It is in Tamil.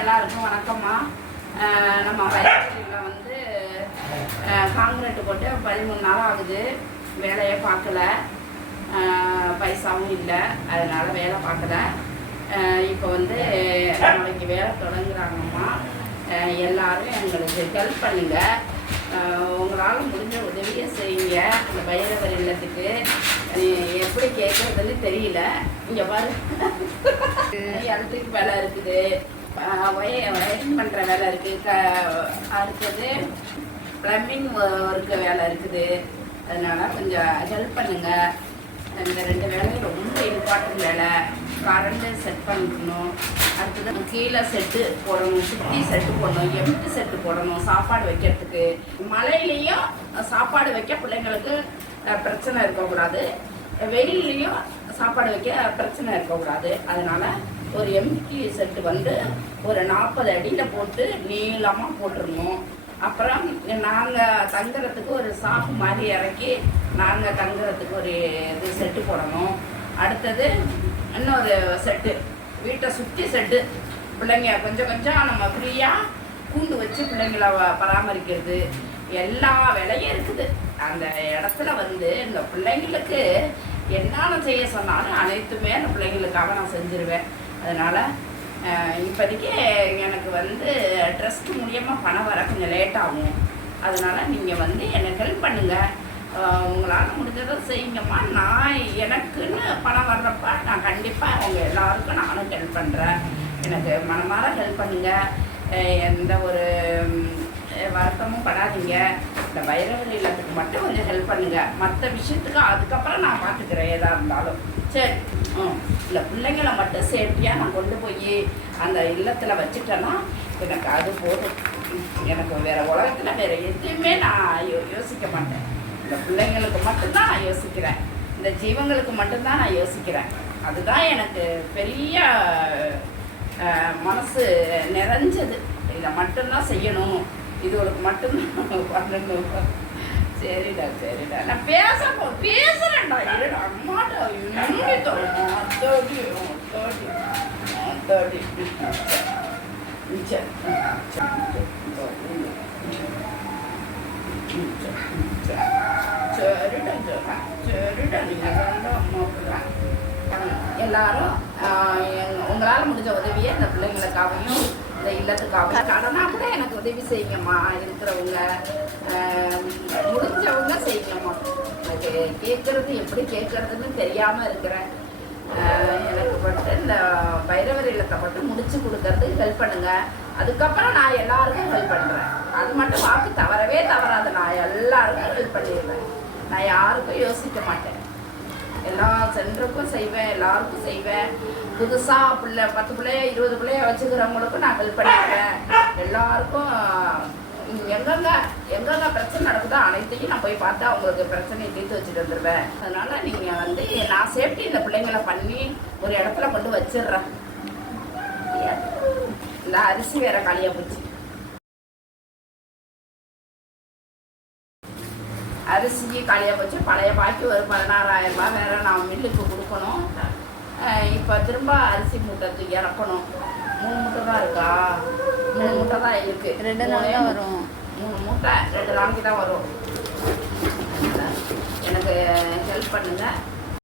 எல்லாருக்கும் வணக்கம்மா. நம்ம வயலில் வந்து காங்கிரீட் போட்டு பதிமூணு நாள் ஆகுது. வேலையை பார்க்கல. பைசாவும் இல்லை. அதனால வேலை பார்க்கல. இப்போ வந்து நாளைக்கு வேலை தொடங்குறாங்கம்மா. எல்லாரும் எங்களுக்கு ஹெல்ப் பண்ணுங்க. அஹ் உங்களால் முடிஞ்ச உதவியை செய்யுங்க. அந்த பைரவர் இல்லத்துக்கு. எப்படி கேட்கறதுன்னு தெரியல. இங்கே பாரு. எலக்ட்ரிக் வேலை இருக்குது. ஒயரிங் பண்ணுற வேலை இருக்குது க அடுத்தது ப்ளம்பிங் ஒர்க்கு வேலை இருக்குது. அதனால கொஞ்சம் ஹெல்ப் பண்ணுங்க. இந்த ரெண்டு வேலையும் ரொம்ப இம்பார்ட்டன்ட் வேலை. கரண்ட்டு செட் பண்ணிக்கணும் அடுத்தது கீழே செட்டு போடணும். சுற்றி செட்டு போடணும். எம்டி செட்டு போடணும். சாப்பாடு வைக்கிறதுக்கு. மழையிலையும் சாப்பாடு வைக்க பிள்ளைங்களுக்கு பிரச்சனை இருக்கக்கூடாது. வெயில்லையும் சாப்பாடு வைக்க பிரச்சனை இருக்கக்கூடாது. அதனால ஒரு எம்டி செட்டு வந்து ஒரு நாற்பது அடியில் போட்டு நீளமாக போட்டுருணும் அப்புறம் நாங்கள் தங்குறதுக்கு ஒரு சாப்பு மாதிரி இறக்கி நாங்கள் தங்குறதுக்கு ஒரு இது செட்டு போடணும். அடுத்தது இன்னொரு செட்டு வீட்டை சுற்றி செட்டு பிள்ளைங்க கொஞ்சம் கொஞ்சம் நம்ம ஃப்ரீயாக கூண்டு வச்சு பிள்ளைங்கள பராமரிக்கிறது. எல்லா வேலையும் இருக்குது. அந்த இடத்துல வந்து இந்த பிள்ளைங்களுக்கு என்னென்ன செய்ய சொன்னாலும் அனைத்துமே அந்த பிள்ளைங்களுக்காக நான் செஞ்சிருவேன். அதனால் இப்போதைக்கு எனக்கு வந்து ட்ரஸ்ட் மூலியமாக பணம் வர கொஞ்சம் லேட் ஆகும். அதனால் நீங்கள் வந்து எனக்கு ஹெல்ப் பண்ணுங்கள் உங்களால் முடிஞ்சதை செய்யுங்கம்மா. நான் எனக்குன்னு பணம் வர்றப்ப நான் கண்டிப்பாக உங்கள் எல்லாருக்கும் நானும் ஹெல்ப் பண்ணுறேன் எனக்கு மனமார ஹெல்ப் பண்ணுங்கள் எந்த ஒரு வருத்தமும் படாதீங்க. இந்த வைரவல் இல்லத்துக்கு மட்டும் கொஞ்சம் ஹெல்ப் பண்ணுங்க. மற்ற விஷயத்துக்கு அதுக்கப்புறம் நான் பார்த்துக்கிறேன் எதாக இருந்தாலும். சரி. ம். இல்லை பிள்ளைங்களை மட்டும் சேஃப்டியாக நான் கொண்டு போய் அந்த இல்லத்தில் வச்சுட்டேன்னா எனக்கு அது போதும். எனக்கு வேறு உலகத்தில் வேறு எதுவுமே நான் யோ யோசிக்க மாட்டேன். இந்த பிள்ளைங்களுக்கு மட்டும்தான் நான் யோசிக்கிறேன். இந்த ஜீவங்களுக்கு மட்டும்தான் நான் யோசிக்கிறேன். அதுதான் எனக்கு பெரிய மனசு நிறைஞ்சது. இதை மட்டும்தான் செய்யணும். இதுகளுக்கு மட்டும்தான் பண்ணணும். சரிடா சரிடா. நான் பேச போ பேசுறேன்டா. இருடா அம்மாடா இன்னும் தோணும் அத்தோடி அத்தோடி அத்தோடி. சரி சரிடா சரிடா. சரிடா நீங்கள் வேண்டாம் அம்மாவுக்குதான் எல்லாரும் ஆஹ், உங்களால் முடிஞ்ச உதவியை இந்த பிள்ளைங்களுக்காகவும் இந்த இல்லத்துக்காகவும் கடனா கூட எனக்கு உதவி செய்யுங்கம்மா. இருக்கிறவங்க முடிஞ்சவங்க செய்யுங்கம்மா. எனக்கு கேட்கறது எப்படி கேட்கறதுன்னு தெரியாமல் இருக்கிறேன். எனக்கு மட்டும் இந்த பைரவர் இல்லத்தை மட்டும் முடிச்சு கொடுக்கறதுக்கு ஹெல்ப் பண்ணுங்க. அதுக்கப்புறம் நான் எல்லாருக்கும் ஹெல்ப் பண்ணுறேன் அது மட்டும் வாக்கு தவறவே தவறாது. நான் எல்லாருக்கும் ஹெல்ப் பண்ணிடுவேன் நான் யாருக்கும் யோசிக்க மாட்டேன். எல்லா சென்டருக்கும் செய்வேன் எல்லாருக்கும் செய்வேன். புதுசாக பிள்ளை பத்து பிள்ளைய இருபது பிள்ளைய வச்சுக்கிறவங்களுக்கும் நான் ஹெல்ப் பண்ணிடுவேன் எல்லாருக்கும் எங்கெங்க எங்கெங்க பிரச்சனை நடக்குதோ அனைத்தையும் நான் போய் பார்த்து அவங்களுக்கு பிரச்சனையை தீர்த்து வச்சுட்டு வந்துடுவேன் அதனால நீங்கள் வந்து நான் சேஃப்டி இந்த பிள்ளைங்களை பண்ணி ஒரு இடத்துல கொண்டு வச்சிடுறேன். இந்த அரிசி வேற காலியாக போச்சு. அரிசி காலியாக போச்சு பழைய பாக்கி ஒரு பதினாறாயிரம் ரூபாய் வேற நான் மில்லுக்கு கொடுக்கணும். இப்போ திரும்ப அரிசி மூட்டை தூக்கி இறக்கணும். மூணு மூட்டை தான் இருக்கா? மூணு மூட்டை தான் இருக்கு. ரெண்டு நாள் வரும். மூணு மூட்டை ரெண்டு நாளைக்கு தான் வரும். எனக்கு ஹெல்ப் பண்ணுங்க.